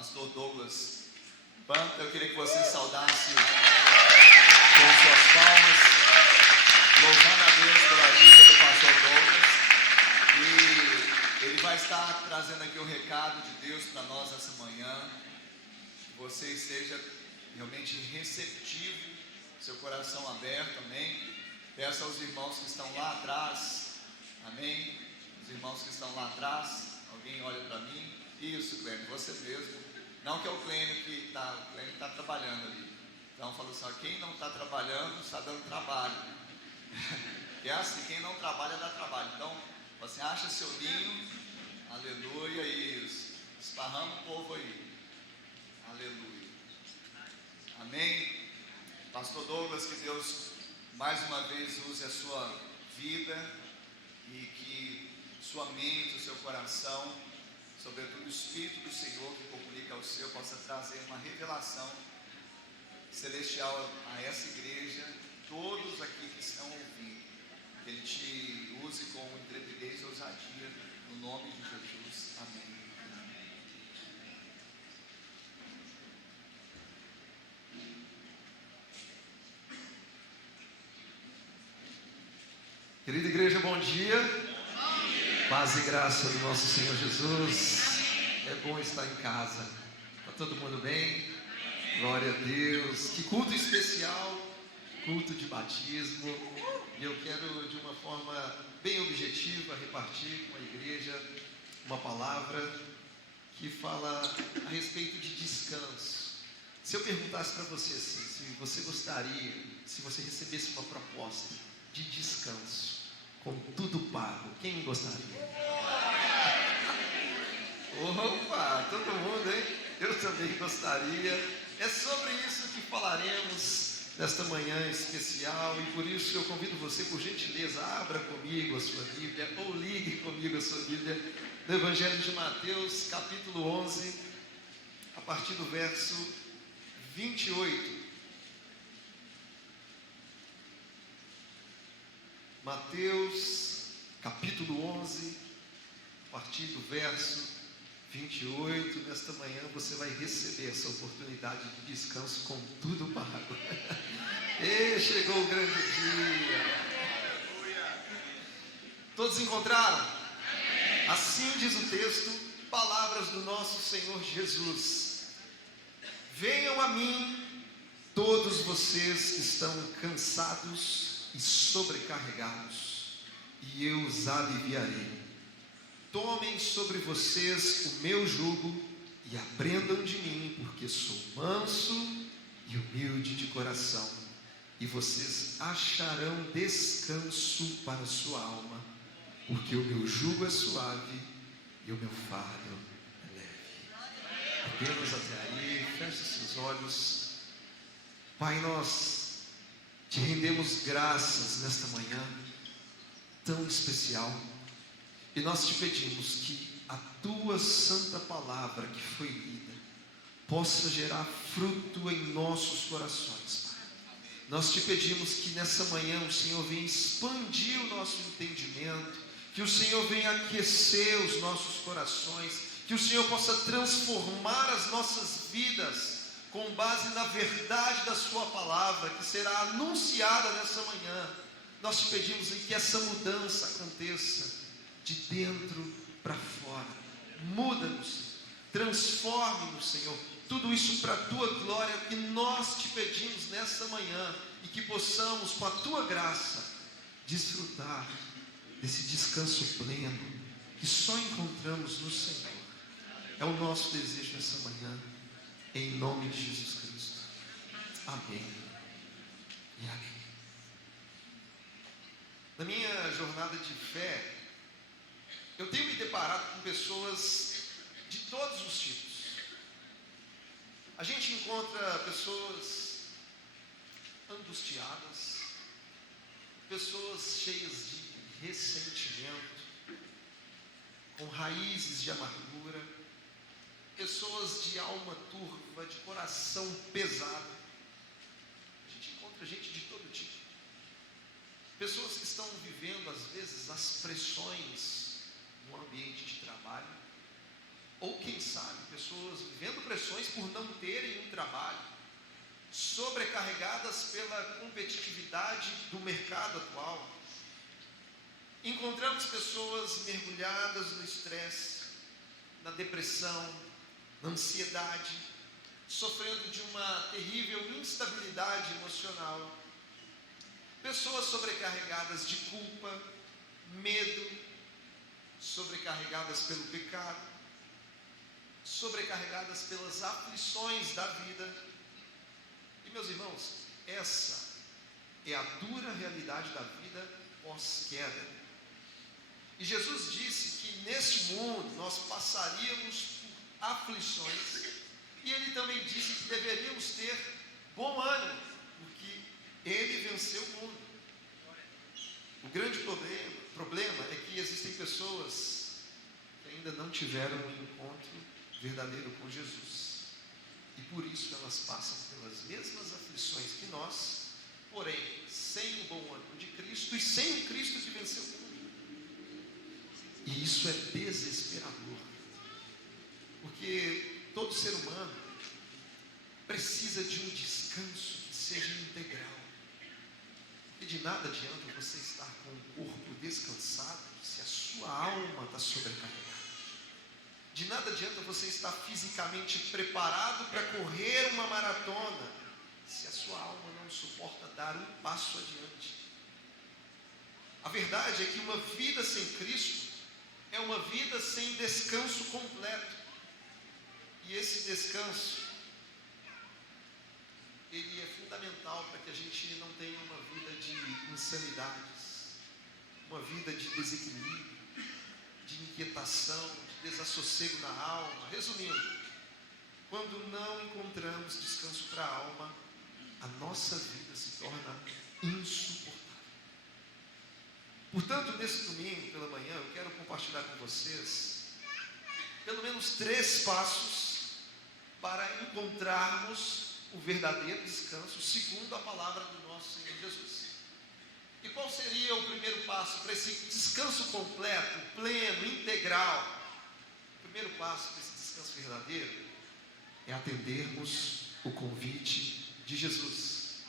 pastor Douglas Banta. Eu queria que você saudasse com suas palmas, louvando a Deus pela vida do pastor Douglas. E ele vai estar trazendo aqui o recado de Deus para nós essa manhã. Que você esteja realmente receptivo, seu coração aberto, amém? Peço aos irmãos que estão lá atrás, amém? Os irmãos que estão lá atrás, alguém olha para mim. Isso, Clênio, você mesmo. Não que é o Clênio que está trabalhando ali. Então, falou assim, ó, quem não está trabalhando, está dando trabalho. E é assim, quem não trabalha, dá trabalho. Então, você acha seu ninho, aleluia, isso. Esparrama o povo aí, aleluia. Amém? Pastor Douglas, que Deus mais uma vez use a sua vida e que sua mente, o seu coração, sobretudo o Espírito do Senhor que comunica ao seu, possa trazer uma revelação celestial a essa igreja, todos aqui que estão ouvindo, que Ele te use com intrepidez e ousadia, no nome de Jesus, amém. Querida igreja, bom dia. Paz e graça do nosso Senhor Jesus. É bom estar em casa. Está todo mundo bem? Glória a Deus. Que culto especial, culto de batismo. E eu quero, de uma forma bem objetiva, repartir com a igreja uma palavra que fala a respeito de descanso. Se eu perguntasse para você assim, se você gostaria, se você recebesse uma proposta de descanso, com tudo pago, quem gostaria? Opa, todo mundo, hein? Eu também gostaria. É sobre isso que falaremos nesta manhã especial, e por isso eu convido você, por gentileza, abra comigo a sua Bíblia, ou ligue comigo a sua Bíblia, no Evangelho de Mateus, capítulo 11, a partir do verso 28. Mateus, capítulo 11, a partir do verso 28, nesta manhã você vai receber essa oportunidade de descanso com tudo pago. E chegou o grande dia. Todos encontraram? Assim diz o texto, palavras do nosso Senhor Jesus. Venham a mim, todos vocês que estão cansados e sobrecarregados, e eu os aliviarei. Tomem sobre vocês o meu jugo e aprendam de mim, porque sou manso e humilde de coração, e vocês acharão descanso para a sua alma, porque o meu jugo é suave e o meu fardo é leve. Apenas até aí, feche seus olhos. Pai, nós te rendemos graças nesta manhã tão especial, e nós te pedimos que a tua santa palavra que foi lida possa gerar fruto em nossos corações, Pai. Nós te pedimos que nessa manhã o Senhor venha expandir o nosso entendimento, que o Senhor venha aquecer os nossos corações, que o Senhor possa transformar as nossas vidas com base na verdade da sua palavra, que será anunciada nessa manhã. Nós te pedimos que essa mudança aconteça de dentro para fora. Muda-nos, transforme-nos, Senhor. Tudo isso para a tua glória, que nós te pedimos nessa manhã, e que possamos, com a tua graça, desfrutar desse descanso pleno que só encontramos no Senhor. É o nosso desejo nessa manhã, em nome de Jesus Cristo. Amém e amém. Na minha jornada de fé, eu tenho me deparado com pessoas de todos os tipos. A gente encontra pessoas angustiadas, pessoas cheias de ressentimento, com raízes de amargura, pessoas de alma turva, de coração pesado. A gente encontra gente de todo tipo. Pessoas que estão vivendo, às vezes, as pressões no ambiente de trabalho, ou quem sabe, pessoas vivendo pressões pressões por não terem um trabalho, sobrecarregadas pela competitividade do mercado atual. Encontramos pessoas mergulhadas no estresse, na depressão, na ansiedade, sofrendo de uma terrível instabilidade emocional. Pessoas sobrecarregadas de culpa, medo, sobrecarregadas pelo pecado, sobrecarregadas pelas aflições da vida. E meus irmãos, essa é a dura realidade da vida pós-queda. E Jesus disse que neste mundo nós passaríamos por aflições, e Ele também disse que deveríamos ter bom ânimo, porque Ele venceu o mundo. O grande problema é que existem pessoas que ainda não tiveram um encontro verdadeiro com Jesus, e por isso elas passam pelas mesmas aflições que nós, porém sem o bom ânimo de Cristo e sem o Cristo que venceu o mundo. E isso é desesperador, porque todo ser humano precisa de um descanso que seja integral. E de nada adianta você estar com o corpo descansado se a sua alma está sobrecarregada. De nada adianta você estar fisicamente preparado para correr uma maratona se a sua alma não suporta dar um passo adiante. A verdade é que uma vida sem Cristo é uma vida sem descanso completo. E esse descanso, ele é fundamental para que a gente não tenha uma vida de insanidades, uma vida de desequilíbrio, de inquietação, de desassossego na alma. Resumindo, quando não encontramos descanso para a alma, a nossa vida se torna insuportável. Portanto, nesse domingo pela manhã, eu quero compartilhar com vocês pelo menos 3 passos para encontrarmos o verdadeiro descanso segundo a palavra do nosso Senhor Jesus. E qual seria o primeiro passo para esse descanso completo, pleno, integral? O primeiro passo para esse descanso verdadeiro é atendermos o convite de Jesus.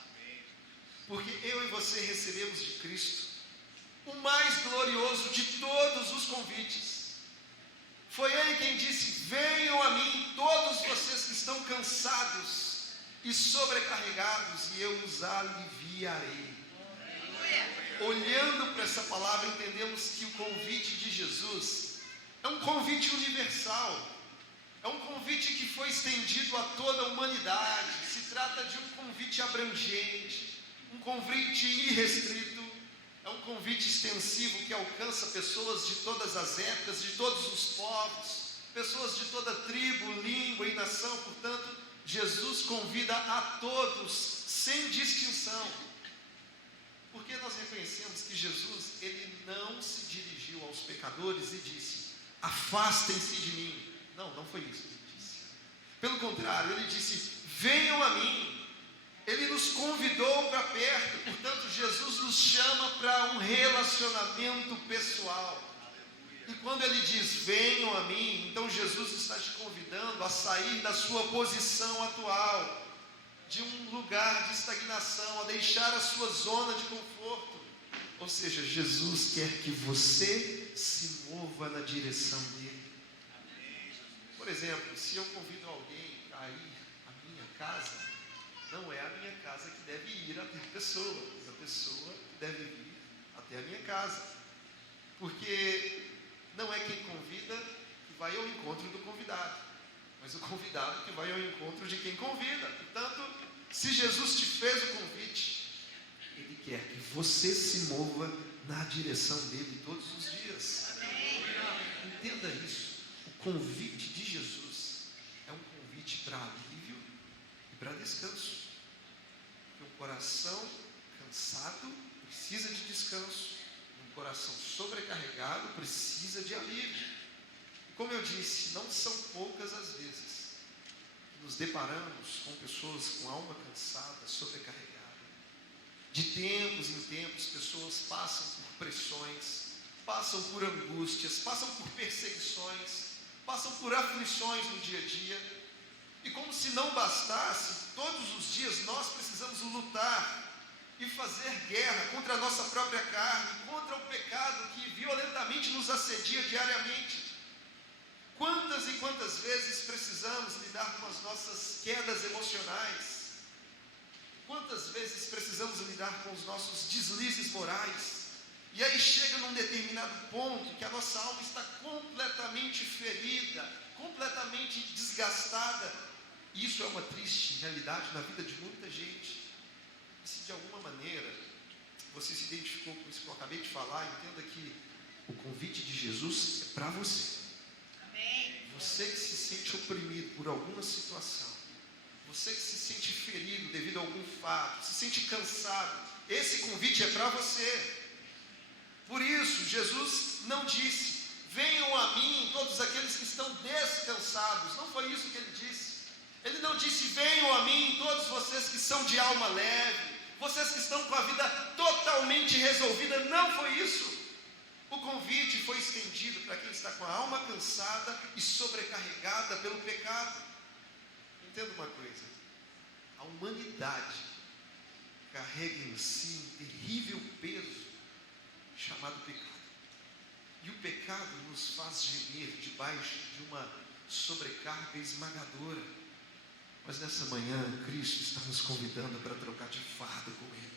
Porque eu e você recebemos de Cristo o mais glorioso de todos os convites. Foi Ele quem disse: venham a mim todos vocês que estão cansados e sobrecarregados, e eu os aliviarei. Olhando para essa palavra, entendemos que o convite de Jesus é um convite universal, é um convite que foi estendido a toda a humanidade. Se trata de um convite abrangente, um convite irrestrito. É um convite extensivo que alcança pessoas de todas as épocas, de todos os povos, pessoas de toda tribo, língua e nação. Portanto, Jesus convida a todos, sem distinção. Porque nós reconhecemos que Jesus, Ele não se dirigiu aos pecadores e disse: afastem-se de mim. Não foi isso que Ele disse. Pelo contrário, Ele disse: venham a mim. Ele nos convidou para perto. Portanto, Jesus nos chama para um relacionamento pessoal. E quando Ele diz: venham a mim, então Jesus está te convidando a sair da sua posição atual, de um lugar de estagnação, a deixar a sua zona de conforto. Ou seja, Jesus quer que você se mova na direção dEle. Por exemplo, se eu convido alguém a ir à minha casa, não é a minha casa que deve ir até a pessoa, mas a pessoa que deve vir até a minha casa. Porque não é quem convida que vai ao encontro do convidado, mas o convidado que vai ao encontro de quem convida. Portanto, se Jesus te fez o convite, Ele quer que você se mova na direção dEle todos os dias. Entenda isso. O convite de Jesus é um convite para alívio e para descanso. Porque um coração cansado precisa de descanso, um coração sobrecarregado precisa de alívio. E como eu disse, não são poucas as vezes que nos deparamos com pessoas com alma cansada, sobrecarregada. De tempos em tempos, pessoas passam por pressões, passam por angústias, passam por perseguições, passam por aflições no dia a dia. E se não bastasse, todos os dias nós precisamos lutar e fazer guerra contra a nossa própria carne, contra o pecado que violentamente nos assedia diariamente. Quantas e quantas vezes precisamos lidar com as nossas quedas emocionais? Quantas vezes precisamos lidar com os nossos deslizes morais? E aí chega num determinado ponto que a nossa alma está completamente ferida, completamente desgastada. E isso é uma triste realidade na vida de muita gente. E se de alguma maneira você se identificou com isso que eu acabei de falar, entenda que o convite de Jesus é para você. Você que se sente oprimido por alguma situação, você que se sente ferido devido a algum fato, se sente cansado, esse convite é para você. Por isso, Jesus não disse: venham a mim todos aqueles que estão descansados. Não foi isso que ele disse. Ele não disse: venham a mim todos vocês que são de alma leve, vocês que estão com a vida totalmente resolvida. Não foi isso. O convite foi estendido para quem está com a alma cansada e sobrecarregada pelo pecado. Entenda uma coisa: a humanidade carrega em si um terrível peso chamado pecado. E o pecado nos faz gemer debaixo de uma sobrecarga esmagadora. Mas nessa manhã, Cristo está nos convidando para trocar de fardo com Ele.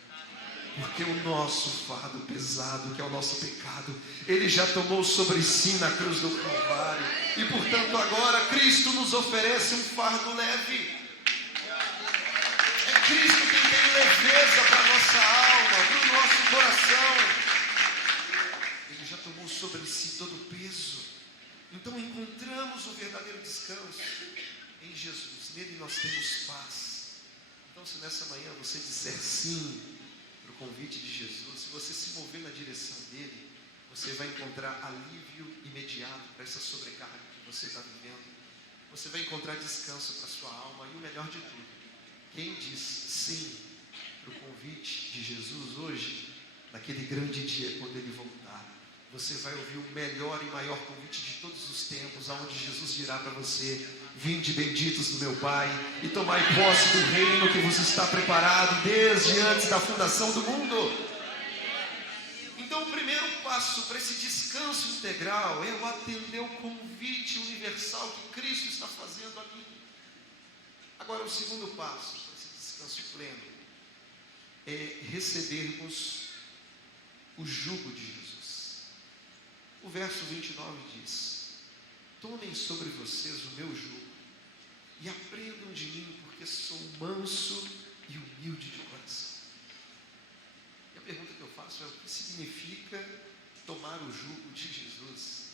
Porque o nosso fardo pesado, que é o nosso pecado, Ele já tomou sobre si na cruz do Calvário. E portanto agora Cristo nos oferece um fardo leve. É Cristo quem tem leveza para a nossa alma, para o nosso coração. Ele já tomou sobre si todo o peso. Então encontramos o verdadeiro descanso em Jesus. Nele nós temos paz. Então, se nessa manhã você disser sim para o convite de Jesus, se você se mover na direção dele, você vai encontrar alívio imediato para essa sobrecarga que você está vivendo. Você vai encontrar descanso para a sua alma. E o melhor de tudo, quem diz sim para o convite de Jesus hoje, naquele grande dia quando ele voltar, você vai ouvir o melhor e maior convite de todos os tempos, aonde Jesus dirá para você: vinde benditos do meu Pai, e tomai posse do reino que vos está preparado desde antes da fundação do mundo. Então o primeiro passo para esse descanso integral é o atender o convite universal que Cristo está fazendo a mim. Agora o segundo passo para esse descanso pleno é recebermos o jugo de Jesus. O verso 29 diz: tomem sobre vocês o meu jugo e aprendam de mim, porque sou manso e humilde de coração. E a pergunta que eu faço é: o que significa tomar o jugo de Jesus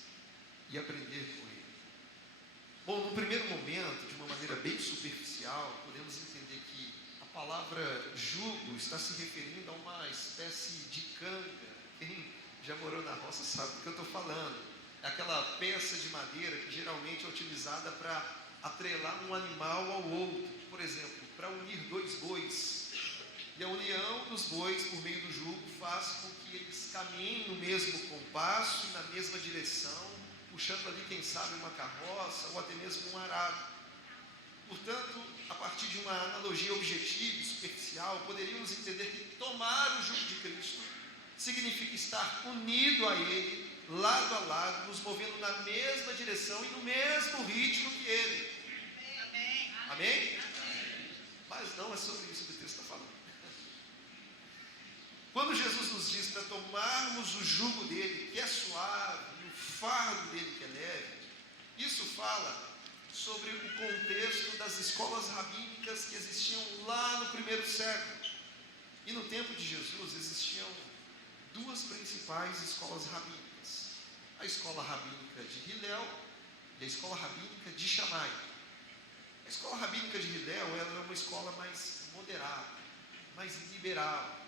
e aprender com ele? Bom, no primeiro momento, de uma maneira bem superficial, podemos entender que a palavra jugo está se referindo a uma espécie de canga. Quem já morou na roça sabe do que eu estou falando. É aquela peça de madeira que geralmente é utilizada para atrelar um animal ao outro. Por exemplo, para unir dois bois. E a união dos bois por meio do jugo faz com que eles caminhem no mesmo compasso e na mesma direção, puxando ali, quem sabe, uma carroça ou até mesmo um arado. Portanto, a partir de uma analogia objetiva e superficial, poderíamos entender que tomar o jugo de Cristo significa estar unido a Ele, lado a lado, nos movendo na mesma direção e no mesmo ritmo que Ele. Amém? Amém? Mas não é sobre isso que o texto está falando. Quando Jesus nos diz para tomarmos o jugo dele, que é suave, e o fardo dele, que é leve, isso fala sobre o contexto das escolas rabínicas que existiam lá no primeiro século. E no tempo de Jesus existiam duas principais escolas rabínicas: a escola rabínica de Hillel e a escola rabínica de Shammai. A escola rabínica de Hillel era uma escola mais moderada, mais liberal,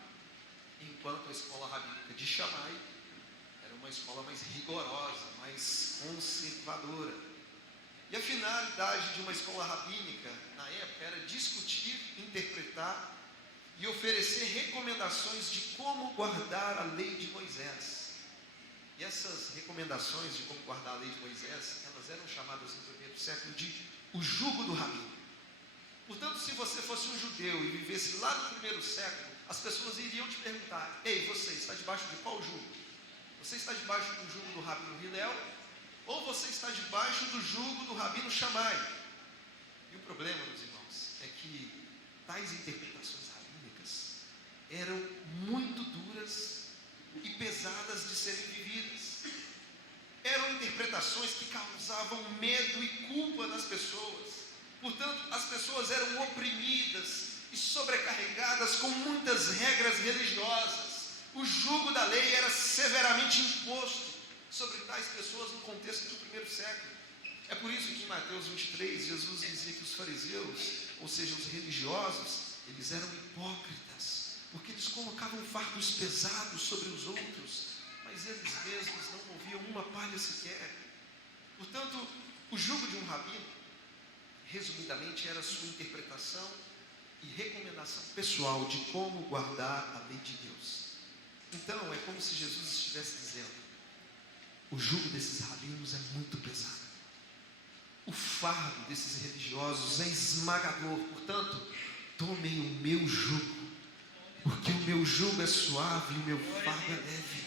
enquanto a escola rabínica de Shammai era uma escola mais rigorosa, mais conservadora. E a finalidade de uma escola rabínica na época era discutir, interpretar e oferecer recomendações de como guardar a lei de Moisés. E essas recomendações de como guardar a lei de Moisés, elas eram chamadas no primeiro século de o jugo do rabino. se você fosse um judeu e vivesse lá no primeiro século, as pessoas iriam te perguntar: ei, você está debaixo de qual jugo? Você está debaixo do jugo do rabino Hillel? Ou você está debaixo do jugo do rabino Shammai? E o problema, meus irmãos, é que tais interpretações rabínicas eram muito duras e pesadas de serem vividas. Eram interpretações que causavam medo e culpa nas pessoas. Portanto, as pessoas eram oprimidas e sobrecarregadas com muitas regras religiosas. O jugo da lei era severamente imposto sobre tais pessoas no contexto do primeiro século. É por isso que em Mateus 23, Jesus dizia que os fariseus, ou seja, os religiosos, eles eram hipócritas, porque eles colocavam fardos pesados sobre os outros, mas eles mesmos não moviam uma palha sequer. Portanto, o jugo de um rabino, resumidamente, era a sua interpretação e recomendação pessoal de como guardar a lei de Deus. Então, é como se Jesus estivesse dizendo: o jugo desses rabinos é muito pesado. O fardo desses religiosos é esmagador. Portanto, tomem o meu jugo, porque o meu jugo é suave e o meu fardo é leve.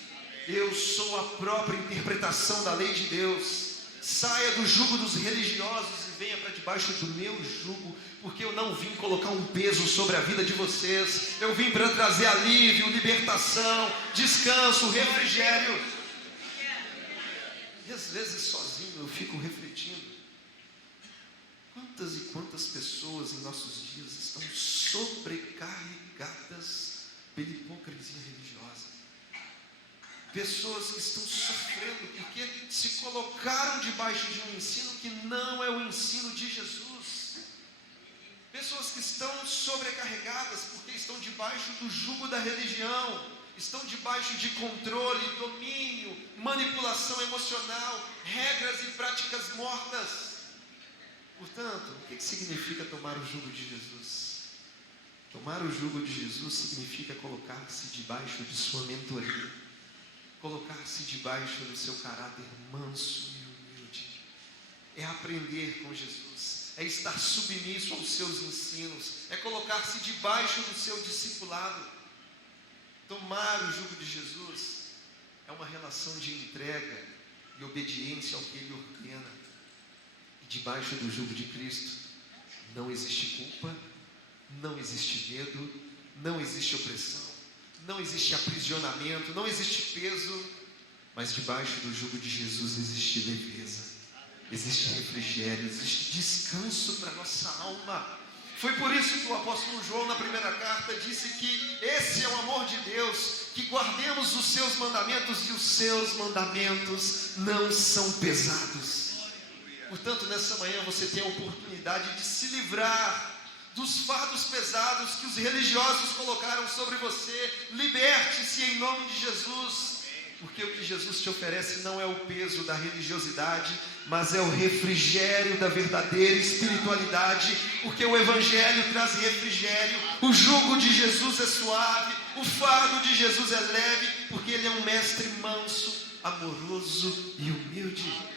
Eu sou a própria interpretação da lei de Deus. Saia do jugo dos religiosos e venha para debaixo do meu jugo, porque eu não vim colocar um peso sobre a vida de vocês. Eu vim para trazer alívio, libertação, descanso, refrigério. E às vezes sozinho eu fico refletindo: quantas e quantas pessoas em nossos dias estão sobrecarregadas pela hipocrisia religiosa. Pessoas que estão sofrendo porque se colocaram debaixo de um ensino que não é o ensino de Jesus. Pessoas que estão sobrecarregadas porque estão debaixo do jugo da religião, estão debaixo de controle, domínio, manipulação emocional, regras e práticas mortas. Portanto, o que significa tomar o jugo de Jesus? Tomar o jugo de Jesus significa colocar-se debaixo de sua mentoria, colocar-se debaixo do seu caráter manso e humilde. É aprender com Jesus, é estar submisso aos seus ensinos, é colocar-se debaixo do seu discipulado. Tomar o jugo de Jesus é uma relação de entrega e obediência ao que Ele ordena. E debaixo do jugo de Cristo não existe culpa, não existe medo, não existe opressão, não existe aprisionamento, não existe peso, mas debaixo do jugo de Jesus existe leveza, existe refrigério, existe descanso para a nossa alma. Foi por isso que o apóstolo João, na primeira carta, disse que esse é o amor de Deus, que guardemos os seus mandamentos, e os seus mandamentos não são pesados. Portanto, nessa manhã você tem a oportunidade de se livrar dos fardos pesados que os religiosos colocaram sobre você. Liberte-se em nome de Jesus, porque o que Jesus te oferece não é o peso da religiosidade, mas é o refrigério da verdadeira espiritualidade, porque o Evangelho traz refrigério. O jugo de Jesus é suave, o fardo de Jesus é leve, porque Ele é um mestre manso, amoroso e humilde.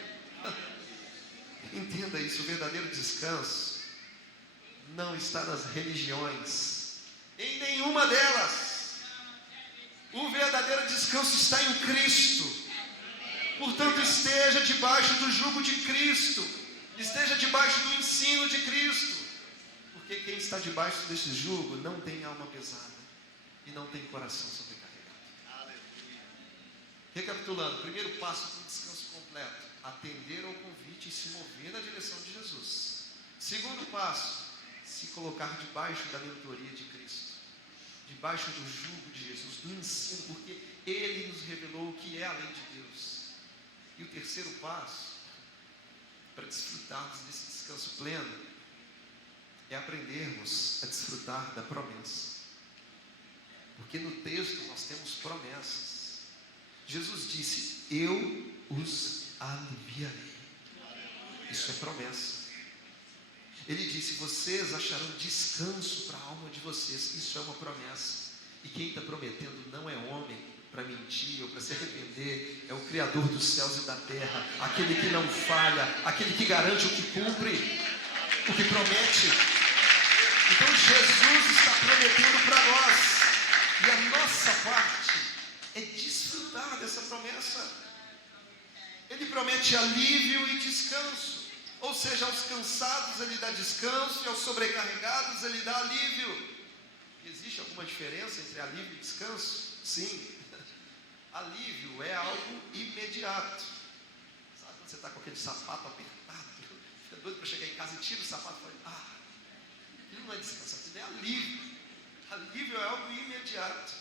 Entenda isso: o verdadeiro descanso não está nas religiões, em nenhuma delas. O verdadeiro descanso está em Cristo. Portanto, esteja debaixo do jugo de Cristo, esteja debaixo do ensino de Cristo, porque quem está debaixo desse jugo não tem alma pesada e não tem coração sobrecarregado. Recapitulando: primeiro passo para o descanso completo: atender ao convite e se mover na direção de Jesus. Segundo passo: se colocar debaixo da mentoria de Cristo, debaixo do jugo de Jesus, do ensino, porque Ele nos revelou o que é a lei de Deus. E o terceiro passo, para desfrutarmos desse descanso pleno, é aprendermos a desfrutar da promessa. Porque no texto nós temos promessas. Jesus disse: eu os aliviarei. Isso é promessa. Ele disse: vocês acharão descanso para a alma de vocês. Isso é uma promessa. E quem está prometendo não é homem para mentir ou para se arrepender, é o Criador dos céus e da terra, aquele que não falha, aquele que garante o que cumpre, o que promete. Então Jesus está prometendo para nós. E a nossa parte é desfrutar dessa promessa. Ele promete alívio e descanso. Ou seja, aos cansados ele dá descanso e aos sobrecarregados ele dá alívio. Existe alguma diferença entre alívio e descanso? Sim. Alívio é algo imediato. Sabe quando você está com aquele sapato apertado, fica doido para chegar em casa e tira o sapato e fala, aquilo não é descanso, aquilo é alívio. Alívio é algo imediato.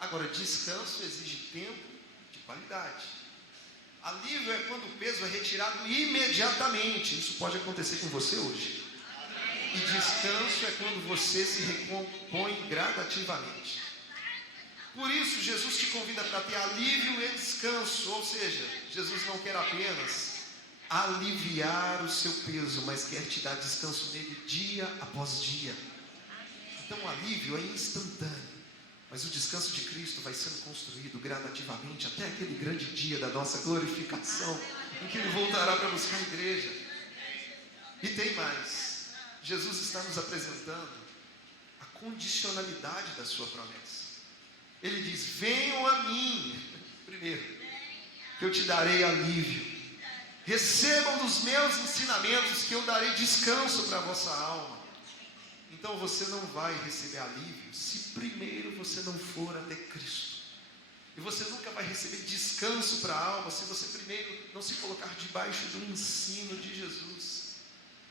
Agora, descanso exige tempo de qualidade. Alívio é quando o peso é retirado imediatamente. Isso pode acontecer com você hoje. E descanso é quando você se recompõe gradativamente. Por isso, Jesus te convida para ter alívio e descanso. Ou seja, Jesus não quer apenas aliviar o seu peso, mas quer te dar descanso nele dia após dia. Então, o alívio é instantâneo. Mas o descanso de Cristo vai sendo construído gradativamente até aquele grande dia da nossa glorificação, em que Ele voltará para buscar a igreja. E tem mais. Jesus está nos apresentando a condicionalidade da sua promessa. Ele diz, venham a mim, primeiro, que eu te darei alívio. Recebam dos meus ensinamentos, que eu darei descanso para a vossa alma. Então você não vai receber alívio se primeiro você não for até Cristo. E você nunca vai receber descanso para a alma se você primeiro não se colocar debaixo do ensino de Jesus.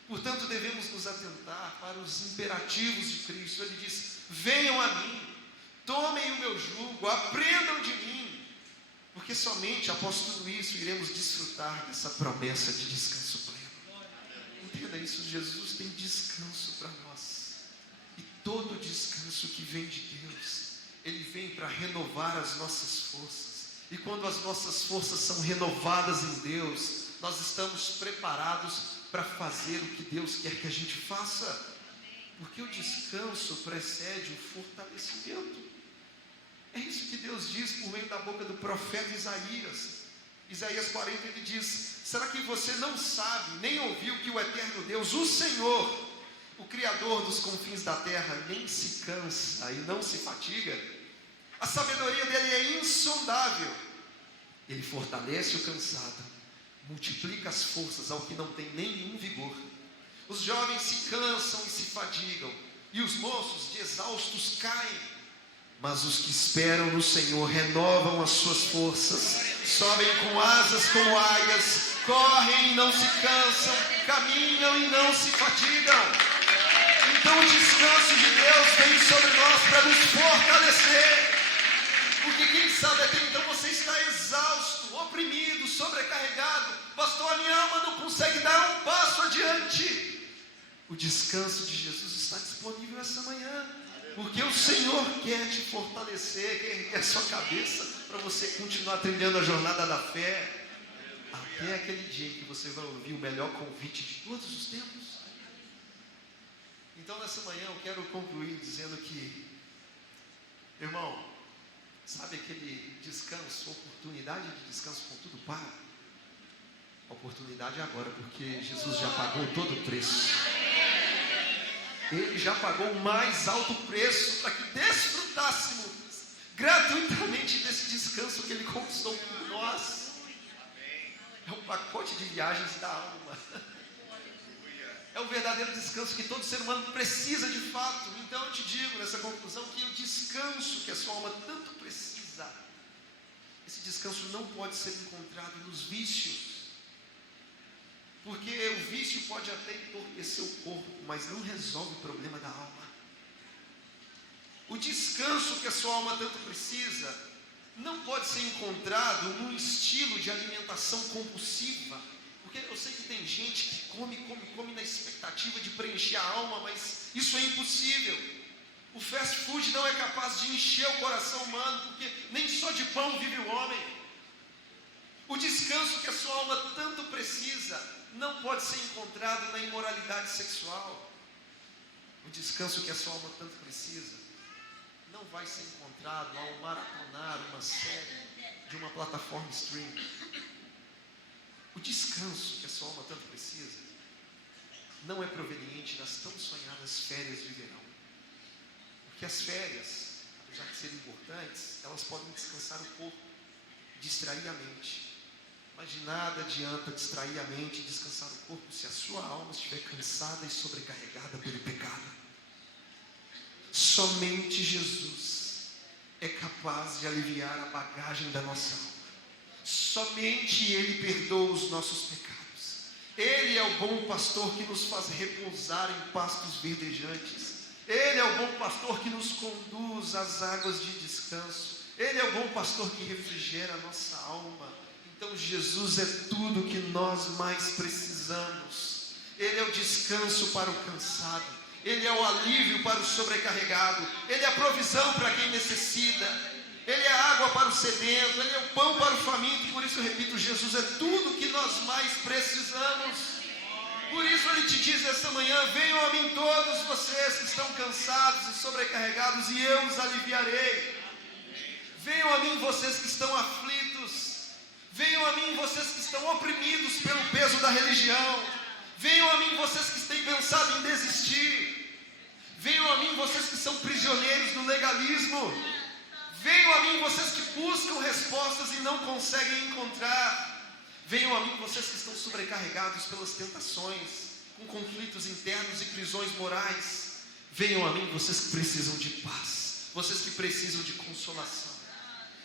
Portanto, devemos nos atentar para os imperativos de Cristo. Ele diz, venham a mim, tomem o meu jugo, aprendam de mim. Porque somente após tudo isso iremos desfrutar dessa promessa de descanso pleno. Entenda isso, Jesus tem descanso para nós. E todo descanso que vem de Deus, Ele vem para renovar as nossas forças. E quando as nossas forças são renovadas em Deus, nós estamos preparados para fazer o que Deus quer que a gente faça. Porque o descanso precede o fortalecimento. É isso que Deus diz por meio da boca do profeta Isaías. Isaías 40, ele diz, será que você não sabe, nem ouviu que o eterno Deus, o Senhor, o Criador dos confins da terra, nem se cansa e não se fatiga? A sabedoria dele é insondável. Ele fortalece o cansado, multiplica as forças ao que não tem nenhum vigor. Os jovens se cansam e se fadigam, e os moços de exaustos caem. Mas os que esperam no Senhor renovam as suas forças, sobem com asas como águias, correm e não se cansam, caminham e não se fatigam. Então o descanso de Deus vem sobre nós para nos fortalecer. Porque quem sabe até então você está exausto, oprimido, sobrecarregado. Pastor, a minha alma não consegue dar um passo adiante. O descanso de Jesus está disponível essa manhã. Porque o Senhor quer te fortalecer, quer erguer a sua cabeça para você continuar trilhando a jornada da fé. Até aquele dia em que você vai ouvir o melhor convite de todos os tempos. Então nessa manhã eu quero concluir dizendo que, irmão, sabe aquele descanso, oportunidade de descanso com tudo pago? A oportunidade é agora, porque Jesus já pagou todo o preço. Ele já pagou o mais alto preço para que desfrutássemos gratuitamente desse descanso que Ele conquistou por nós. É um pacote de viagens da alma. É o verdadeiro descanso que todo ser humano precisa de fato. Então eu te digo nessa conclusão que o descanso que a sua alma tanto precisa, esse descanso não pode ser encontrado nos vícios. Porque o vício pode até entorpecer o corpo, mas não resolve o problema da alma. O descanso que a sua alma tanto precisa não pode ser encontrado num estilo de alimentação compulsiva. Porque eu sei que tem gente que come na expectativa de preencher a alma, mas isso é impossível. O fast food não é capaz de encher o coração humano, porque nem só de pão vive o homem. O descanso que a sua alma tanto precisa não pode ser encontrado na imoralidade sexual. O descanso que a sua alma tanto precisa não vai ser encontrado ao maratonar uma série de uma plataforma stream. O descanso que a sua alma tanto precisa não é proveniente das tão sonhadas férias de verão. que as férias, apesar de serem importantes, elas podem descansar o corpo, distrair a mente. Mas de nada adianta distrair a mente e descansar o corpo se a sua alma estiver cansada e sobrecarregada pelo pecado. Somente Jesus é capaz de aliviar a bagagem da nossa alma. Somente Ele perdoa os nossos pecados. Ele é o bom pastor que nos faz repousar em pastos verdejantes. Ele é o bom pastor que nos conduz às águas de descanso. Ele é o bom pastor que refrigera a nossa alma. Então Jesus é tudo que nós mais precisamos. Ele é o descanso para o cansado. Ele é o alívio para o sobrecarregado. Ele é a provisão para quem necessita. Ele é a água para o sedento. Ele é o pão para o faminto. Por isso eu repito, Jesus é tudo que nós mais precisamos. Por isso Ele te diz essa manhã: venham a mim todos vocês que estão cansados e sobrecarregados, e eu os aliviarei. Venham a mim vocês que estão aflitos. Venham a mim vocês que estão oprimidos pelo peso da religião. Venham a mim vocês que têm pensado em desistir. Venham a mim vocês que são prisioneiros do legalismo. Venham a mim vocês que buscam respostas e não conseguem encontrar. Venham a mim vocês que estão sobrecarregados pelas tentações, com conflitos internos e prisões morais. Venham a mim vocês que precisam de paz, vocês que precisam de consolação.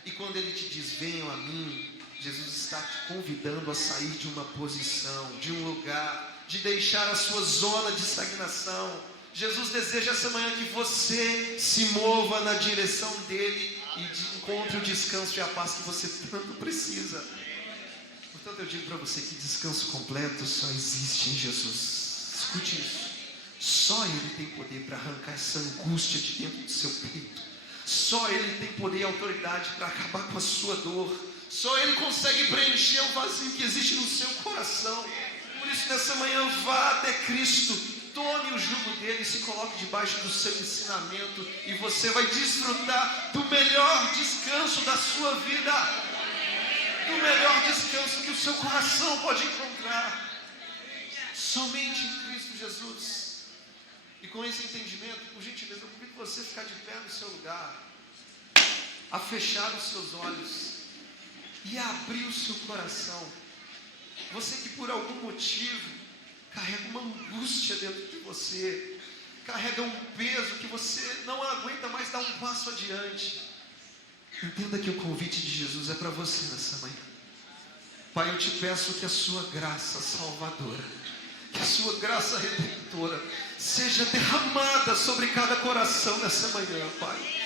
E quando Ele te diz venham a mim, Jesus está te convidando a sair de uma posição, de um lugar, de deixar a sua zona de estagnação. Jesus deseja essa manhã que você se mova na direção dEle e encontre o descanso e a paz que você tanto precisa. Portanto, eu digo para você que descanso completo só existe em Jesus. Escute isso. Só Ele tem poder para arrancar essa angústia de dentro do seu peito. Só Ele tem poder e autoridade para acabar com a sua dor. Só Ele consegue preencher o vazio que existe no seu coração. Por isso, nessa manhã, vá até Cristo, tome o jugo dele e se coloque debaixo do seu ensinamento, e você vai desfrutar do melhor descanso da sua vida, do melhor descanso que o seu coração pode encontrar, somente em Cristo Jesus. E com esse entendimento, por gentileza, eu convido você a ficar de pé no seu lugar, a fechar os seus olhos e a abrir o seu coração. Você que por algum motivo carrega uma angústia dentro de você, carrega um peso que você não aguenta mais dar um passo adiante, entenda que o convite de Jesus é para você nessa manhã. Pai, eu te peço que a sua graça salvadora, que a sua graça redentora seja derramada sobre cada coração nessa manhã, Pai.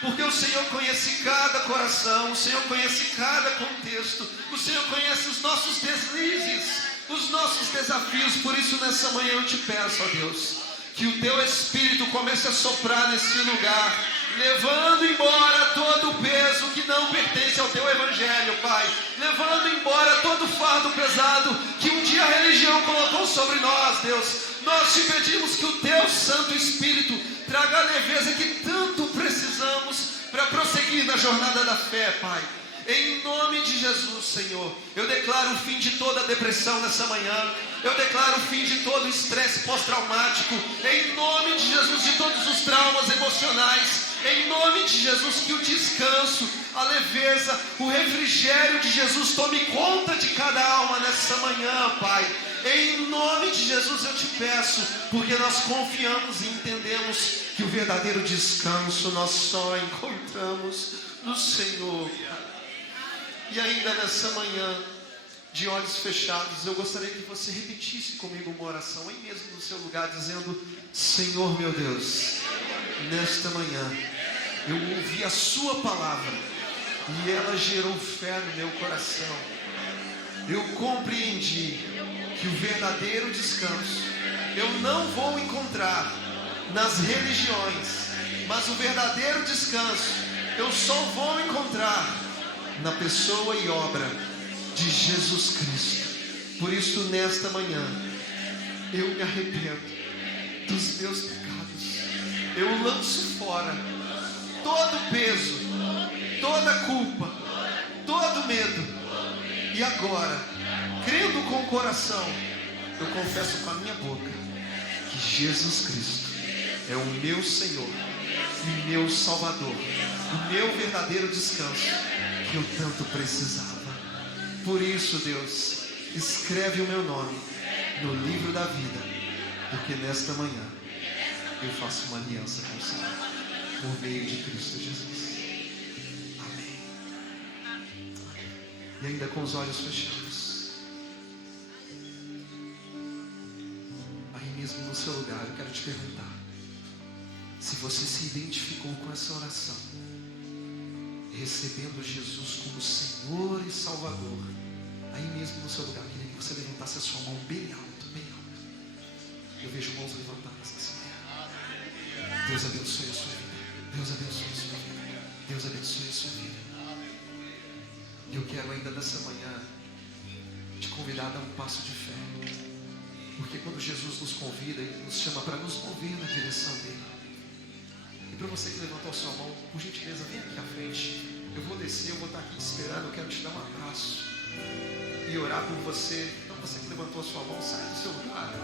Porque o Senhor conhece cada coração, o Senhor conhece cada contexto, o Senhor conhece os nossos deslizes, os nossos desafios. Por isso nessa manhã eu te peço, ó Deus, que o Teu Espírito comece a soprar nesse lugar, levando embora todo o peso que não pertence ao Teu Evangelho, Pai, levando embora todo o fardo pesado que um dia a religião colocou sobre nós, Deus. Nós te pedimos que o Teu Santo Espírito traga a leveza que tanto precisamos para prosseguir na jornada da fé, Pai. Em nome de Jesus, Senhor, eu declaro o fim de toda a depressão nessa manhã. Eu declaro o fim de todo o estresse pós-traumático. Em nome de Jesus, de todos os traumas emocionais. Em nome de Jesus, que o descanso, a leveza, o refrigério de Jesus tome conta de cada alma nessa manhã, Pai. Em nome de Jesus eu te peço, porque nós confiamos e entendemos que o verdadeiro descanso nós só encontramos no Senhor. E ainda nessa manhã, de olhos fechados, eu gostaria que você repetisse comigo uma oração, aí mesmo no seu lugar, dizendo: Senhor meu Deus, nesta manhã eu ouvi a sua palavra e ela gerou fé no meu coração. Eu compreendi que o verdadeiro descanso eu não vou encontrar nas religiões, mas o verdadeiro descanso eu só vou encontrar na pessoa e obra de Jesus Cristo. Por isso nesta manhã eu me arrependo dos meus pecados, eu lanço fora todo peso, toda culpa, todo medo, e agora, crendo com o coração, eu confesso com a minha boca que Jesus Cristo é o meu Senhor e meu Salvador, o meu verdadeiro descanso que eu tanto precisava. Por isso, Deus, escreve o meu nome no livro da vida, porque nesta manhã eu faço uma aliança com o Senhor, por meio de Cristo Jesus. Amém. E ainda com os olhos fechados, aí mesmo no seu lugar, eu quero te perguntar se você se identificou com essa oração, recebendo Jesus como Senhor e Salvador. Aí mesmo no seu lugar, eu queria que você levantasse a sua mão bem alto, bem alto. Eu vejo mãos levantadas nessa manhã. Deus abençoe a sua vida. Deus abençoe a sua vida. Deus abençoe a sua vida. E eu quero ainda nessa manhã te convidar a dar um passo de fé. Porque quando Jesus nos convida, Ele nos chama para nos mover na direção dEle. E para você que levantou a sua mão, por gentileza, vem aqui à frente. Eu vou descer, eu vou estar aqui te esperando. Eu quero te dar um abraço e orar por você. Então você que levantou a sua mão, sai do seu lugar.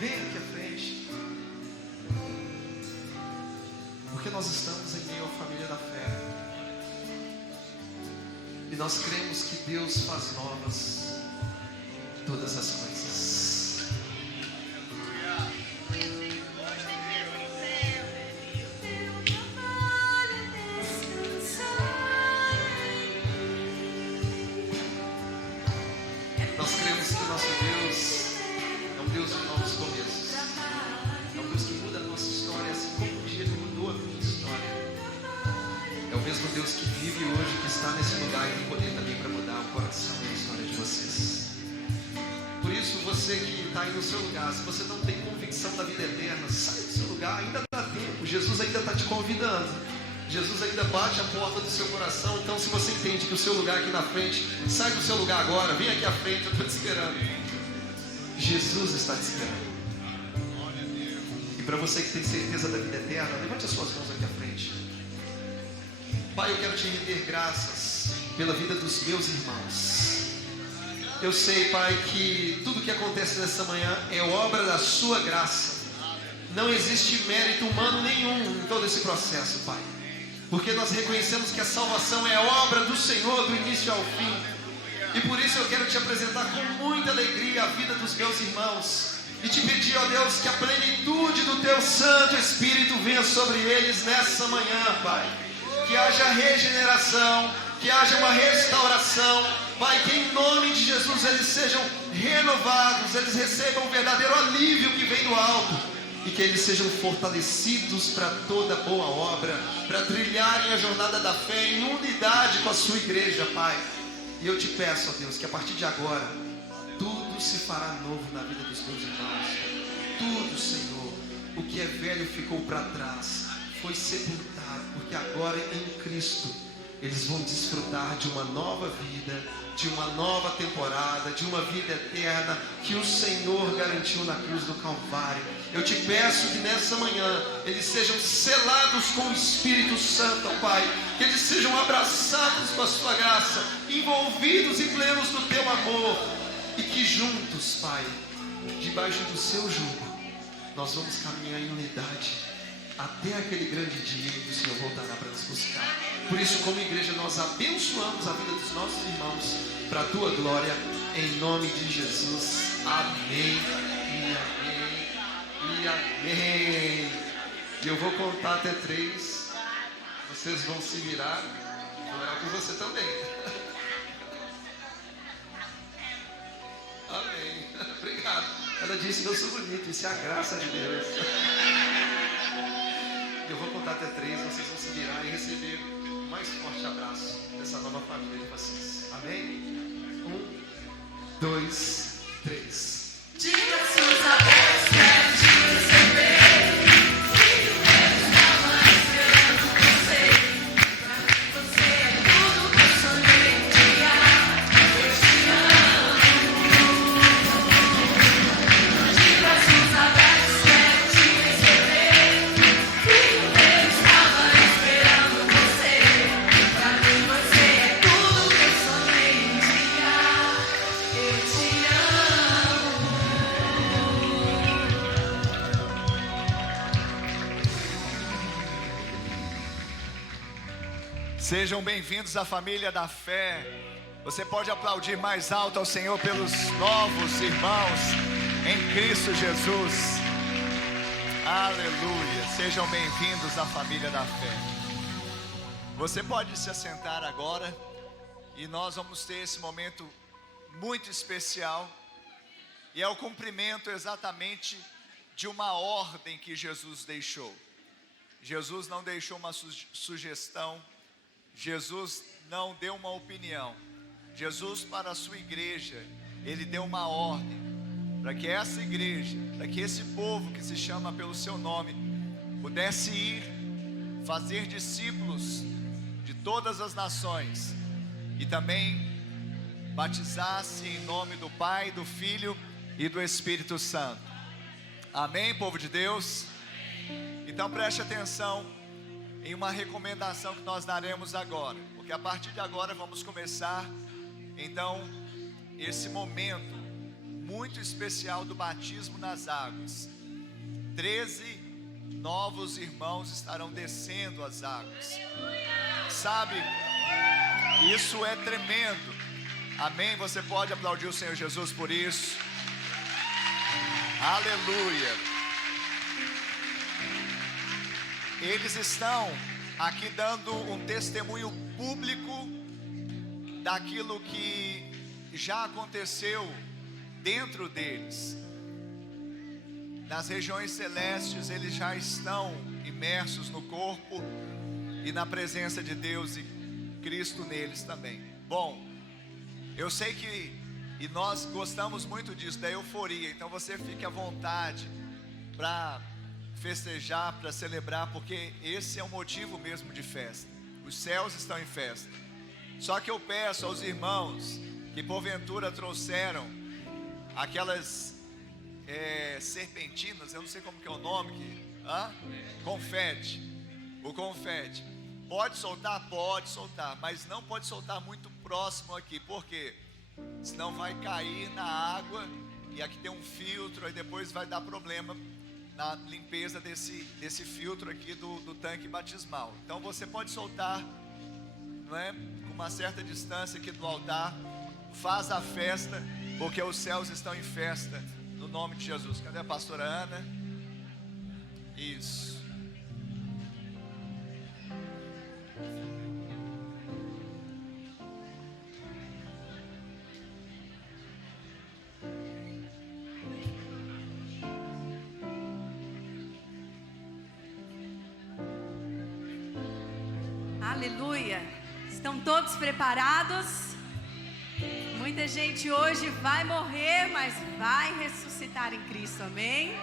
Vem aqui à frente. Porque nós estamos em meio à família da fé. E nós cremos que Deus faz novas todas as coisas. Nós cremos que o nosso Deus é um Deus de novos começos. É um Deus que muda a nossa história, assim como um dia Ele mudou a minha história. É o mesmo Deus que vive hoje, que está nesse lugar e tem poder também para mudar o coração e a história de vocês. Por isso, você que está aí no seu lugar, se você não tem convicção da vida eterna, sai do seu lugar, ainda dá tempo. Jesus ainda está te convidando. Jesus ainda bate a porta do seu coração. Então, se você entende que o seu lugar aqui na frente, sai do seu lugar agora, vem aqui à frente, eu estou te esperando. Jesus está te esperando. E para você que tem certeza da vida eterna, levante as suas mãos aqui à frente. Pai, eu quero te render graças pela vida dos meus irmãos. Eu sei, Pai, que tudo que acontece nessa manhã é obra da sua graça. Não existe mérito humano nenhum em todo esse processo, Pai. Porque nós reconhecemos que a salvação é obra do Senhor do início ao fim. E por isso eu quero te apresentar com muita alegria a vida dos meus irmãos. E te pedir, ó Deus, que a plenitude do Teu Santo Espírito venha sobre eles nessa manhã, Pai. Que haja regeneração, que haja uma restauração. Pai, que em nome de Jesus eles sejam renovados, eles recebam um verdadeiro alívio que vem do alto. E que eles sejam fortalecidos para toda boa obra, para trilharem a jornada da fé em unidade com a sua igreja, Pai. E eu te peço, ó Deus, que a partir de agora, tudo se fará novo na vida dos meus irmãos. Tudo, Senhor. O que é velho ficou para trás, foi sepultado, porque agora em Cristo eles vão desfrutar de uma nova vida, de uma nova temporada, de uma vida eterna que o Senhor garantiu na cruz do Calvário. Eu te peço que nessa manhã eles sejam selados com o Espírito Santo, Pai, que eles sejam abraçados com a sua graça, envolvidos e plenos do teu amor, e que juntos, Pai, debaixo do seu jugo, nós vamos caminhar em unidade até aquele grande dia em que o Senhor voltará para nos buscar. Por isso, como igreja, nós abençoamos a vida dos nossos irmãos para a tua glória, em nome de Jesus. Amém e amém e amém. E eu vou contar até 3. Vocês vão se virar. Vou orar por você também. Amém. Obrigado. Ela disse que eu sou bonito. Isso é a graça de Deus. Eu vou contar até 3, vocês vão se virar e receber o mais forte abraço dessa nova família de vocês. Amém? 1, 2, 3. De braços abertos, quero te receber. Filho, eu estava esperando você. Pra mim você é tudo que eu sonhei um dia. Eu te amo. De braços abertos, quero te receber. Filho, eu estava esperando você. Pra mim você é tudo que eu sonhei um dia. Eu te amo. Sejam bem-vindos à família da fé. Você pode aplaudir mais alto ao Senhor pelos novos irmãos em Cristo Jesus. Aleluia. Sejam bem-vindos à família da fé. Você pode se assentar agora e nós vamos ter esse momento muito especial. E é o cumprimento exatamente de uma ordem que Jesus deixou. Jesus não deixou uma sugestão. Jesus não deu uma opinião. Jesus, para a sua igreja, Ele deu uma ordem para que essa igreja, para que esse povo que se chama pelo seu nome, pudesse ir fazer discípulos de todas as nações e também batizar-se em nome do Pai, do Filho e do Espírito Santo. Amém, povo de Deus? Então preste atenção em uma recomendação que nós daremos agora, porque a partir de agora vamos começar então esse momento muito especial do batismo nas águas. 13 novos irmãos estarão descendo as águas. Sabe, isso é tremendo. Amém? Você pode aplaudir o Senhor Jesus por isso. Aleluia. Eles estão aqui dando um testemunho público daquilo que já aconteceu dentro deles. Nas regiões celestes eles já estão imersos no corpo e na presença de Deus e Cristo neles também. Bom, eu sei que e nós gostamos muito disso, da euforia. Então você fique à vontade para festejar, para celebrar, porque esse é o motivo mesmo de festa. Os céus estão em festa. Só que eu peço aos irmãos que porventura trouxeram aquelas serpentinas, eu não sei como que é o nome, confete. O confete. Pode soltar? Pode soltar, mas não pode soltar muito próximo aqui, por quê? Senão vai cair na água e aqui tem um filtro, aí depois vai dar problema na limpeza desse filtro aqui do tanque batismal. Então você pode soltar, não é, com uma certa distância aqui do altar. Faz a festa, porque os céus estão em festa, no nome de Jesus. Cadê a pastora Ana? Isso. Aleluia! Estão todos preparados? Muita gente hoje vai morrer, mas vai ressuscitar em Cristo, amém?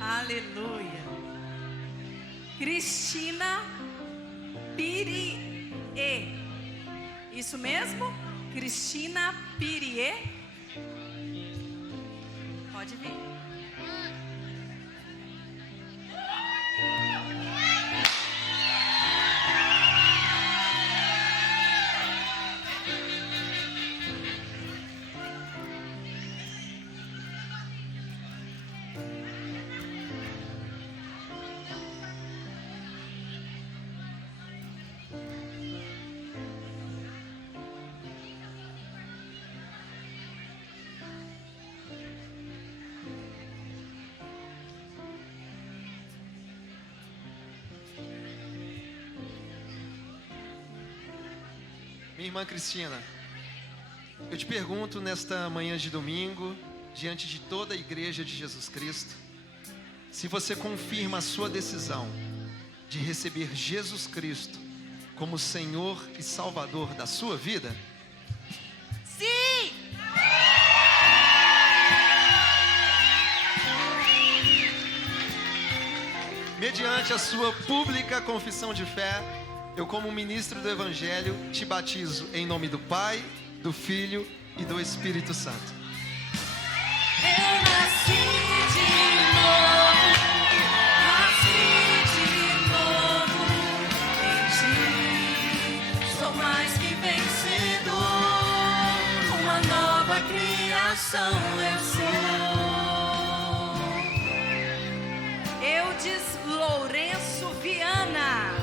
Aleluia! Cristina Pirie. Isso mesmo? Cristina Pirie? Pode vir. Minha irmã Cristina, eu te pergunto nesta manhã de domingo, diante de toda a igreja de Jesus Cristo, se você confirma a sua decisão de receber Jesus Cristo como Senhor e Salvador da sua vida? Sim! Mediante a sua pública confissão de fé, eu, como ministro do Evangelho, te batizo em nome do Pai, do Filho e do Espírito Santo. Eu nasci de novo em Ti. Sou mais que vencedor, uma nova criação eu sou. Eudes Lourenço Viana.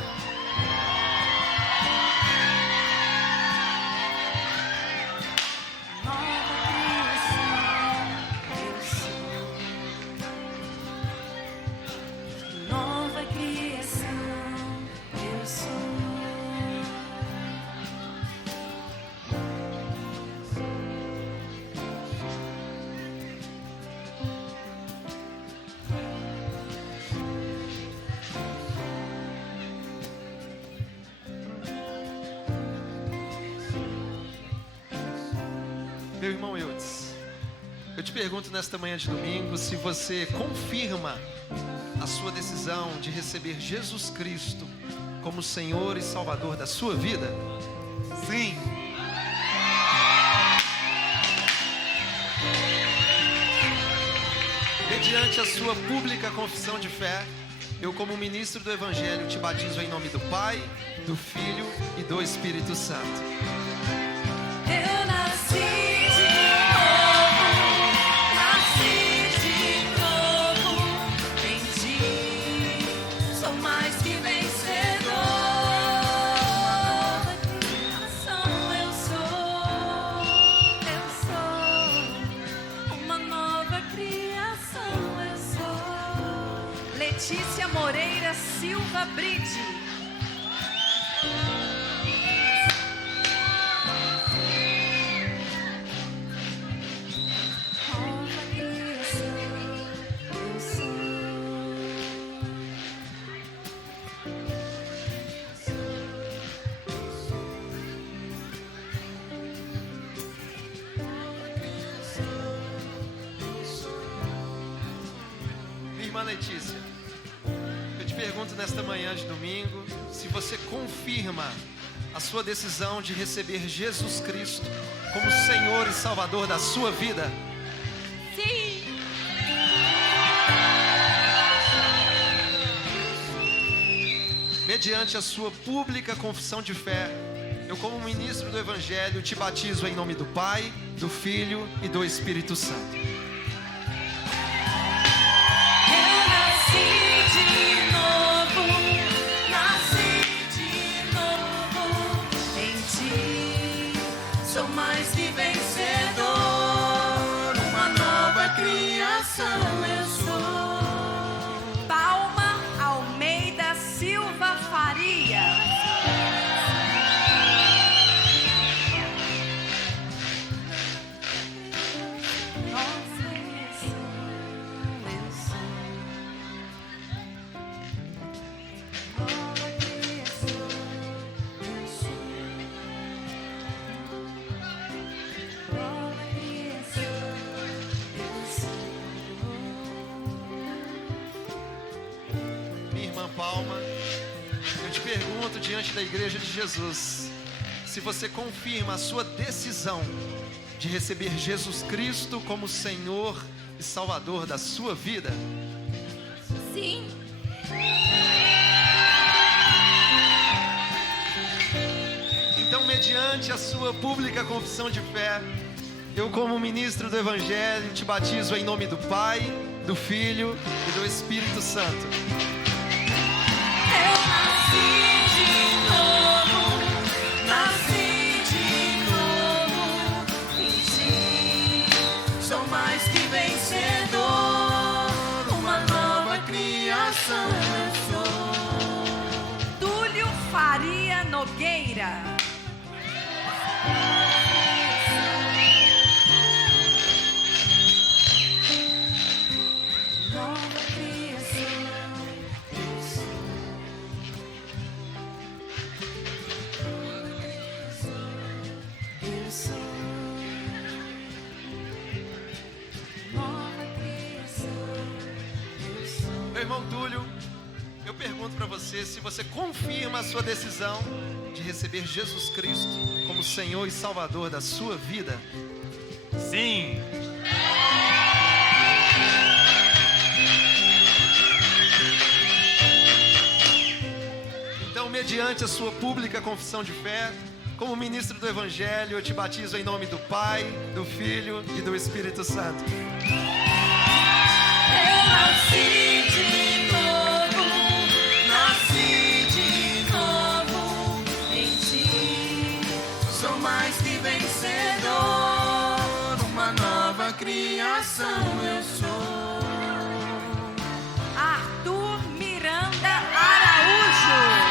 Meu irmão Eudes, eu te pergunto nesta manhã de domingo se você confirma a sua decisão de receber Jesus Cristo como Senhor e Salvador da sua vida. Sim. Mediante a sua pública confissão de fé, eu, como ministro do Evangelho, te batizo em nome do Pai, do Filho e do Espírito Santo. Eu nasci de novo em ti. Sou mais que vencedor. Da criação eu sou uma nova criação. Eu sou Letícia Moreira Silva Bride. Irmã Letícia, eu te pergunto nesta manhã de domingo se você confirma a sua decisão de receber Jesus Cristo como Senhor e Salvador da sua vida. Sim. Mediante a sua pública confissão de fé, eu, como ministro do Evangelho, te batizo em nome do Pai, do Filho e do Espírito Santo. Eu nasci de novo em ti. Sou mais que vencedor, uma nova criação eu sou. Palma Almeida Silva Faria. Minha irmã Palma, eu te pergunto diante da Igreja de Jesus, se você confirma a sua decisão de receber Jesus Cristo como Senhor e Salvador da sua vida. Sim. Então, mediante a sua pública confissão de fé, eu, como ministro do Evangelho, te batizo em nome do Pai, do Filho e do Espírito Santo. Eu nasci de novo em ti. Sou mais que vencedor, uma nova criação eu sou. Túlio Faria Nogueira. Nova criação eu sou. Eu sou nova criação. Eu sou. Meu irmão Túlio, eu pergunto para você se você confirma a sua decisão de receber Jesus Cristo como Senhor e Salvador da sua vida. Sim. Então, mediante a sua pública confissão de fé, como ministro do Evangelho, eu te batizo em nome do Pai, do Filho e do Espírito Santo. Eu nasci de novo em ti. Sou mais que vencedor, uma nova criação eu sou. Arthur Miranda Araújo.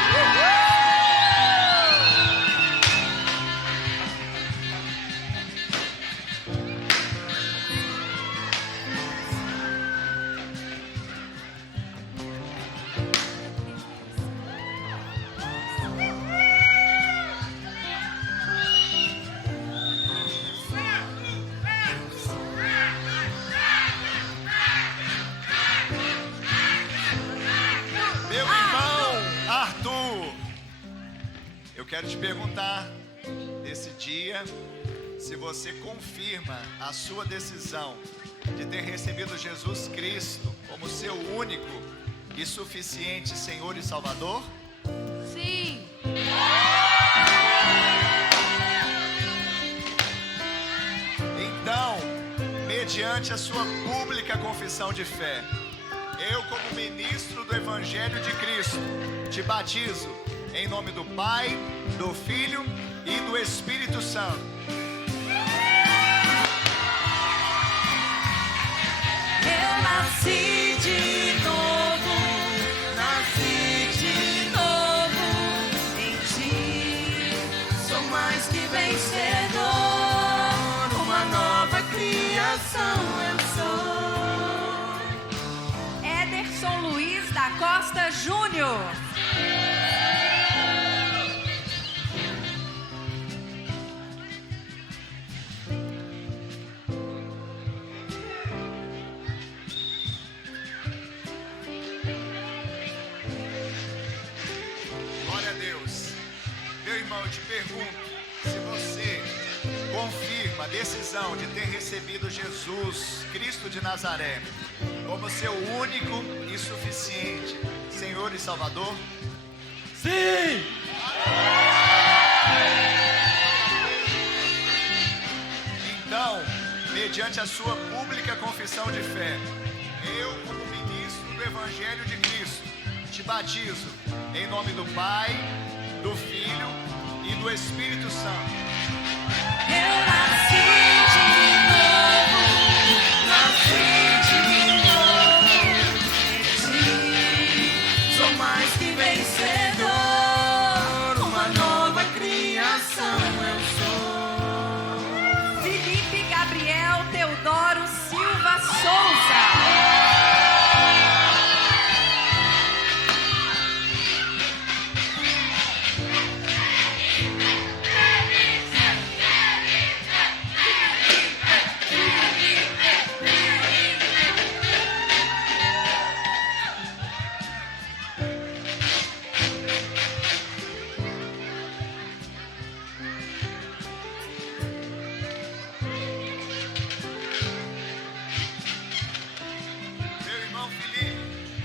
quero te perguntar nesse dia se você confirma a sua decisão de ter recebido Jesus Cristo como seu único e suficiente Senhor e Salvador. Sim. Então, mediante a sua pública confissão de fé, eu, como ministro do Evangelho de Cristo, te batizo em nome do Pai, do Filho e do Espírito Santo. Eu nasci de novo em ti. Sou mais que vencedor, uma nova criação eu sou. Ederson Luiz da Costa Júnior. Glória a Deus. Meu irmão, eu te pergunto, se você confirma a decisão de ter recebido Jesus Cristo de Nazaré como seu único e suficiente Senhor e Salvador? Sim! Então, mediante a sua pública confissão de fé, eu, como ministro do Evangelho de Cristo, te batizo em nome do Pai, do Filho e do Espírito Santo. Eu nasci de novo em ti. Sou mais que vencedor, uma nova criação eu sou. Felipe Gabriel Teodoro Silva Souza. Meu irmão Felipe,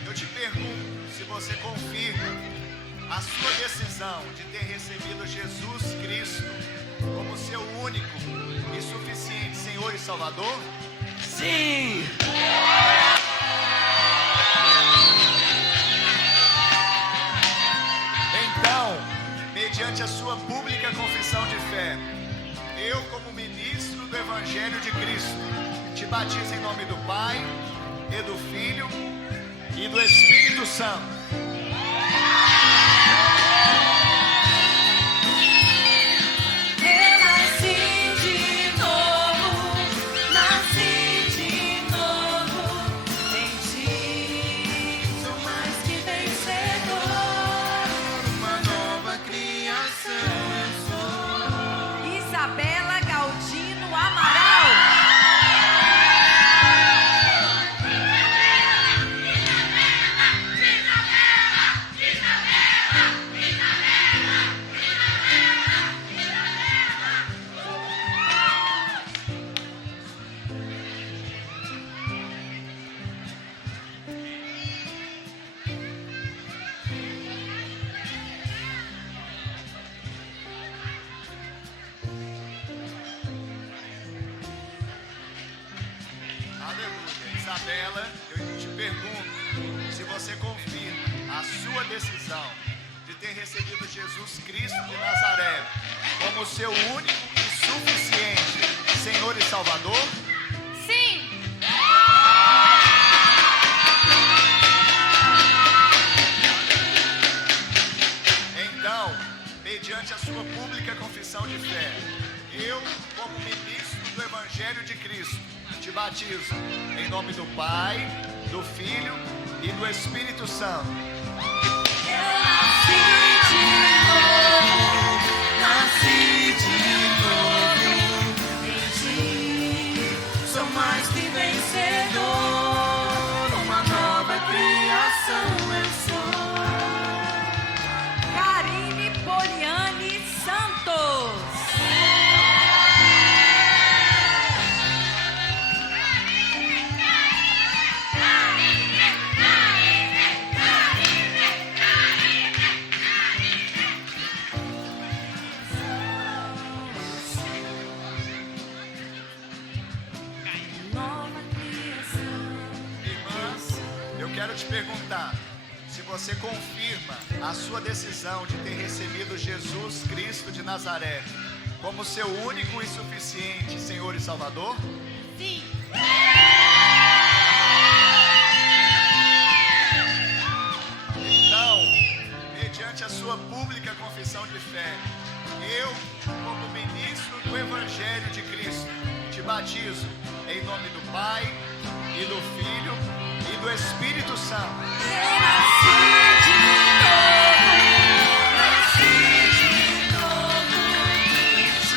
eu te pergunto se você confirma a sua decisão de ter recebido Jesus Cristo como seu único e suficiente Senhor e Salvador? Sim! Então, mediante a sua pública confissão de fé, eu, como ministro do Evangelho de Cristo, te batizo em nome do Pai, e do Filho e do Espírito Santo. Eu nasci de novo em ti. Sou mais que vencedor, uma nova criação eu sou. Isabela Galdino Amaral. Aleluia. Isabela, eu te pergunto se você confirma a sua decisão de ter recebido Jesus Cristo de Nazaré como seu único e suficiente Senhor e Salvador? Sim. Então, mediante a sua pública confissão de fé, eu, como ministro do Evangelho de Cristo, te batizo em nome do Pai, do Filho e do Espírito Santo. Eu nasci de novo em ti. Sou mais que vencedor, uma nova criação eu sou. Karine Poliani quero te perguntar se você confirma a sua decisão de ter recebido Jesus Cristo de Nazaré como seu único e suficiente Senhor e Salvador. Sim. Então, mediante a sua pública confissão de fé, eu, como ministro do Evangelho de Cristo, te batizo em nome do Pai e do Filho e do Espírito Santo. Eu nasci de novo em ti.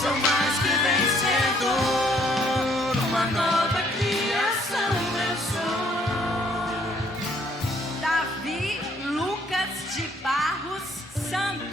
Sou mais que vencedor, uma nova criação eu sou. Davi Lucas de Barros Santos.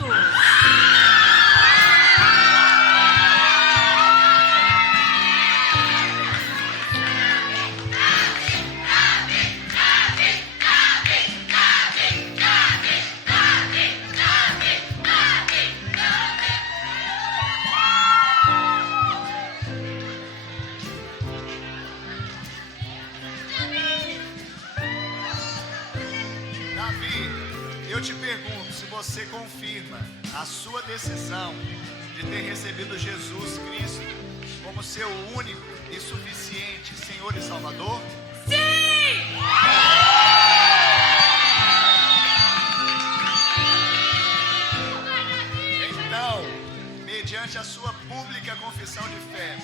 Davi, eu te pergunto se você confirma a sua decisão de ter recebido Jesus Cristo como seu único e suficiente Senhor e Salvador. Sim! Então, mediante a sua pública confissão de fé,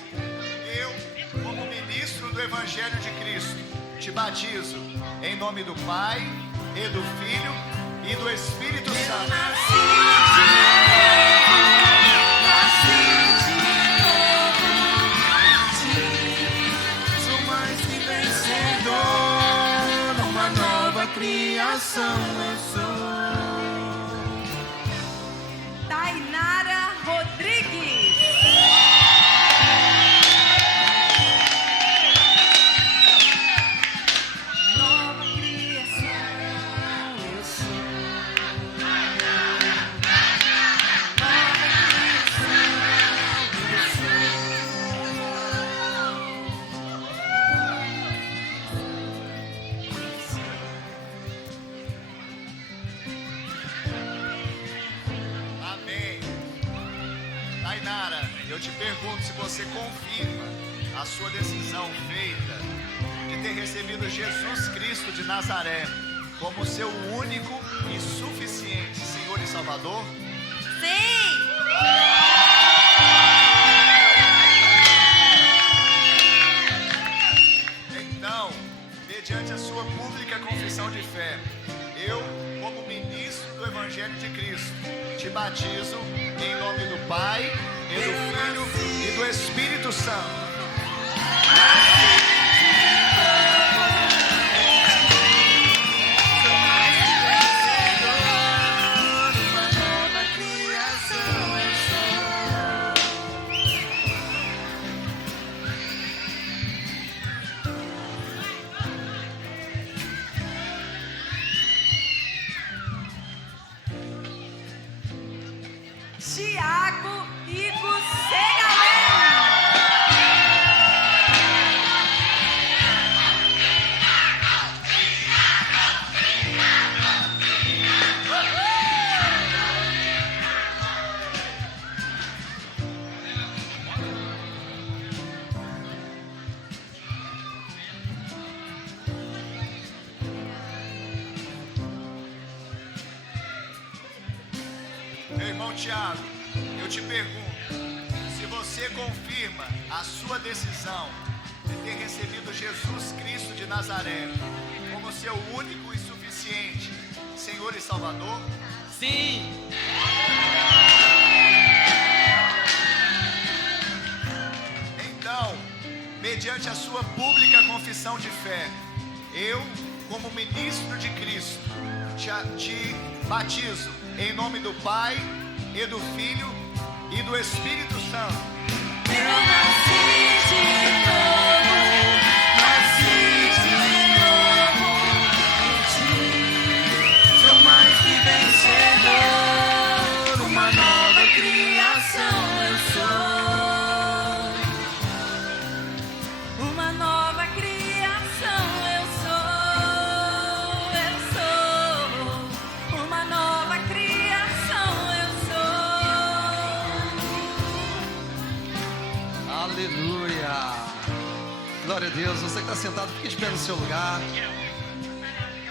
eu, como ministro do Evangelho de Cristo, te batizo em nome do Pai e do Filho e do Espírito Santo. Nasci de novo em ti. Sou mais que vencedor, uma nova criação eu sou. Tainara Rodrigues. Nova criação eu sou. Amém. Tainara, eu te pergunto se você confirma a sua decisão feita de ter recebido Jesus Cristo de Nazaré como seu único e suficiente Senhor e Salvador. Sim! Então, mediante a sua pública confissão de fé, eu, como ministro do Evangelho de Cristo, te batizo em nome do Pai, e do Filho e do Espírito Santo. Uma nova criação eu sou. Tiago Igo Segalém. Meu irmão Tiago, eu te pergunto se você confirma a sua decisão de ter recebido Jesus Cristo de Nazaré como seu único e suficiente Senhor e Salvador. Sim. Então, mediante a sua pública confissão de fé, eu, como ministro de Cristo, te batizo em nome do Pai e do Filho e do Espírito Santo. Eu nasci de novo em ti. Sou mais que vencedor, uma nova criação eu sou. Uma nova criação eu sou. sentado, fique de pé no seu lugar.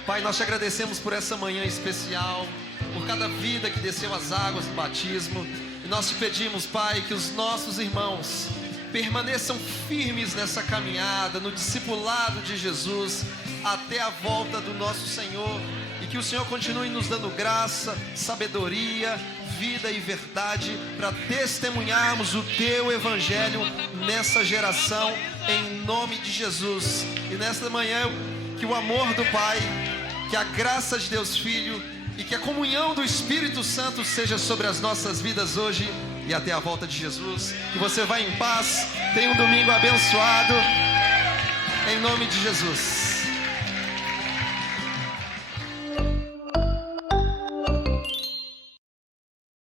Pai, nós te agradecemos por essa manhã especial, por cada vida que desceu as águas do batismo. E nós te pedimos, Pai, que os nossos irmãos permaneçam firmes nessa caminhada, no discipulado de Jesus, até a volta do nosso Senhor. E que o Senhor continue nos dando graça, sabedoria, vida e verdade para testemunharmos o Teu Evangelho nessa geração, em nome de Jesus. E nesta manhã, que o amor do Pai, que a graça de Deus Filho e que a comunhão do Espírito Santo seja sobre as nossas vidas hoje e até a volta de Jesus. Que você vá em paz, tenha um domingo abençoado, em nome de Jesus.